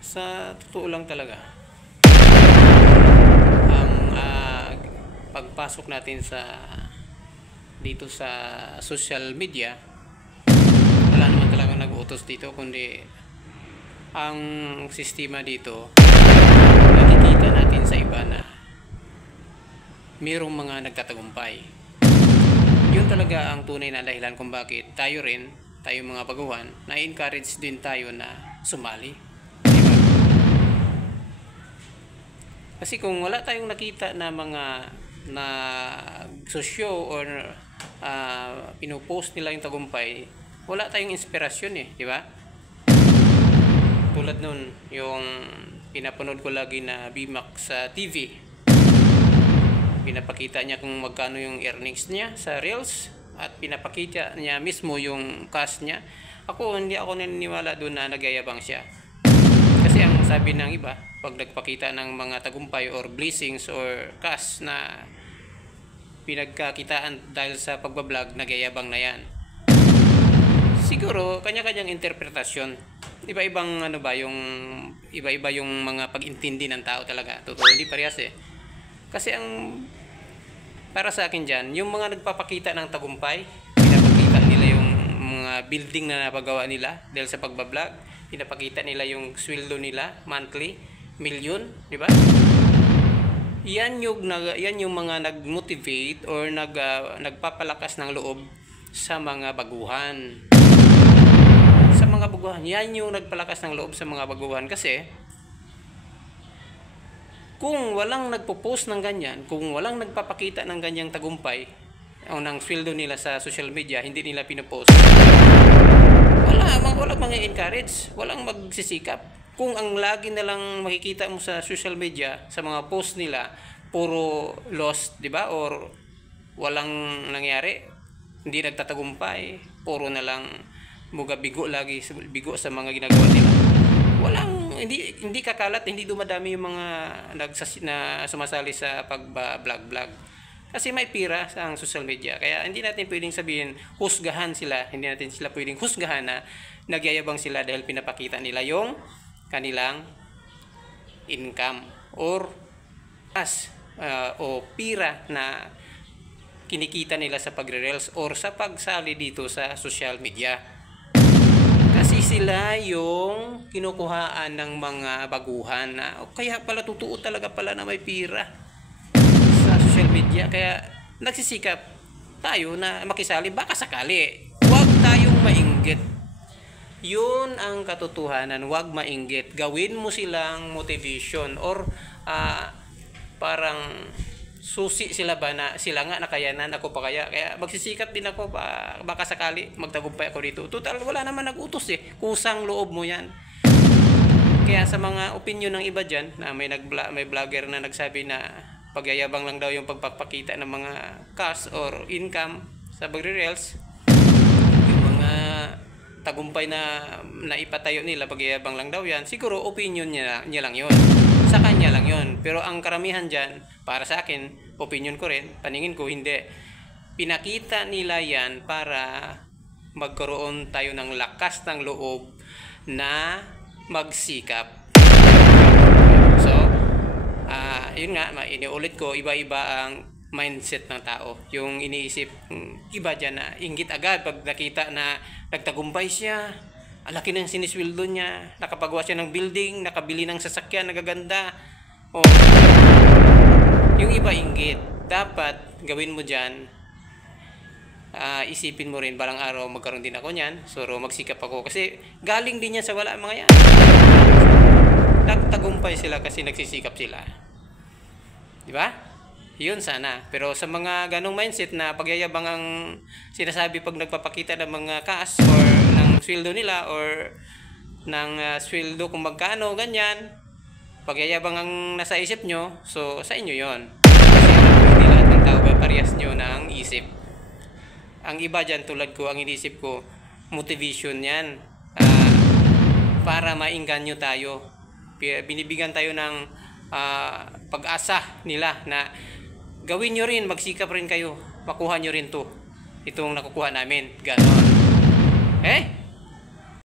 Sa totoo lang talaga, ang pagpasok natin dito sa social media, wala naman talaga nag-utos dito, kundi ang sistema dito, nakikita natin sa iba na mayroong mga nagtatagumpay. Yun talaga ang tunay na dahilan kung bakit tayo mga baguhan, na-encourage din tayo na sumali. Diba? Kasi kung wala tayong nakita na mga na sosyo or pinupost nila yung tagumpay, wala tayong inspirasyon di ba? Tulad nun, yung pinapanood ko lagi na BMAX sa TV. Pinapakita niya kung magkano yung earnings niya sa Reels at pinapakita niya mismo yung cash niya. Hindi ako naniniwala doon na nagyayabang siya. Kasi ang sabi ng iba, pag nagpakita ng mga tagumpay or blessings or cash na pinagkakitaan dahil sa pagbablog, nagyayabang na yan. Siguro kanya-kanyang interpretasyon. Iba-iba yung mga pag-intindi ng tao talaga. Totoo, hindi parehas Kasi para sa akin dyan, yung mga nagpapakita ng tagumpay, pinapakita nila yung mga building na napagawa nila dahil sa pagbablog, pinapakita nila yung sweldo nila, monthly, milyon, di ba? Yan yung mga nag-motivate or nagpapalakas ng loob sa mga baguhan. Yan yung nagpalakas ng loob sa mga baguhan kasi kung walang nagpo-post ng ganyan, kung walang nagpapakita ng ganyang tagumpay o ng sweldo nila sa social media, hindi nila pinopost, wala mga encourage, walang magsisikap. Kung ang lagi na lang makikita mo sa social media, sa mga post nila, puro lost, di ba? Or walang nangyari, hindi nagtatagumpay, puro na lang bigo bigo sa mga ginagawa nila. Hindi kakalat, hindi dumadami yung mga na sumasali sa pag-vlog. Kasi may pira sa social media. Kaya hindi natin pwedeng sabihin husgahan sila. Hindi natin sila pwedeng husgahan na nagyayabang sila dahil pinapakita nila yung kanilang income or o pira na kinikita nila sa pagre-reels or sa pagsali dito sa social media. Kasi sila yung kinukuhaan ng mga baguhan na kaya pala totoo talaga pala na may pira sa social media. Kaya nagsisikap tayo na makisali baka sakali. Huwag tayong mainggit. Yun ang katotohanan, huwag mainggit. Gawin mo silang motivation or parang susi sila ba na sila nga nakayanan, ako pa kaya magsisikap din ako, baka sakali magtagumpay ako dito. Total wala naman nag-utos kusang loob mo yan. Kaya sa mga opinion ng iba dyan na may vlogger na nagsabi na pagyayabang lang daw yung pagpapakita ng mga cash or income sa pagre-reels, yung mga tagumpay na naipatayo nila, pagyayabang lang daw yan, siguro opinion niya lang yun, sa kanya lang yun. Pero ang karamihan dyan, para sa akin, opinion ko rin, paningin ko, hindi. Pinakita nila yan para magkaroon tayo ng lakas ng loob na magsikap. So, yun nga, iniulit ko, iba-iba ang mindset ng tao. Yung iniisip, iba dyan na inggit agad pag nakita na nagtagumpay siya, alaki ng sinisweldo niya, nakapagawa siya ng building, nakabili ng sasakyan, nagaganda. Yung iba inggit. Dapat gawin mo dyan, isipin mo rin, balang araw magkaroon din ako niyan, so magsikap ako. Kasi galing din yan sa wala mga yan. Nagtagumpay sila kasi nagsisikap sila. Diba? Yun sana. Pero sa mga ganong mindset na pagyayabang ang sinasabi pag nagpapakita ng mga cash or ng sweldo nila or ng sweldo kung magkano, ganyan, pagyayabang ang nasa isip nyo, so sa inyo yon. Kasi hindi lahat ng tao ba parehas nyo ng isip. Ang iba dyan tulad ko, ang inisip ko, motivation yan, para maingganyo tayo. Binibigyan tayo ng pag-asa nila na gawin nyo rin, magsikap rin kayo, makuha nyo rin itong nakukuha namin, ganon.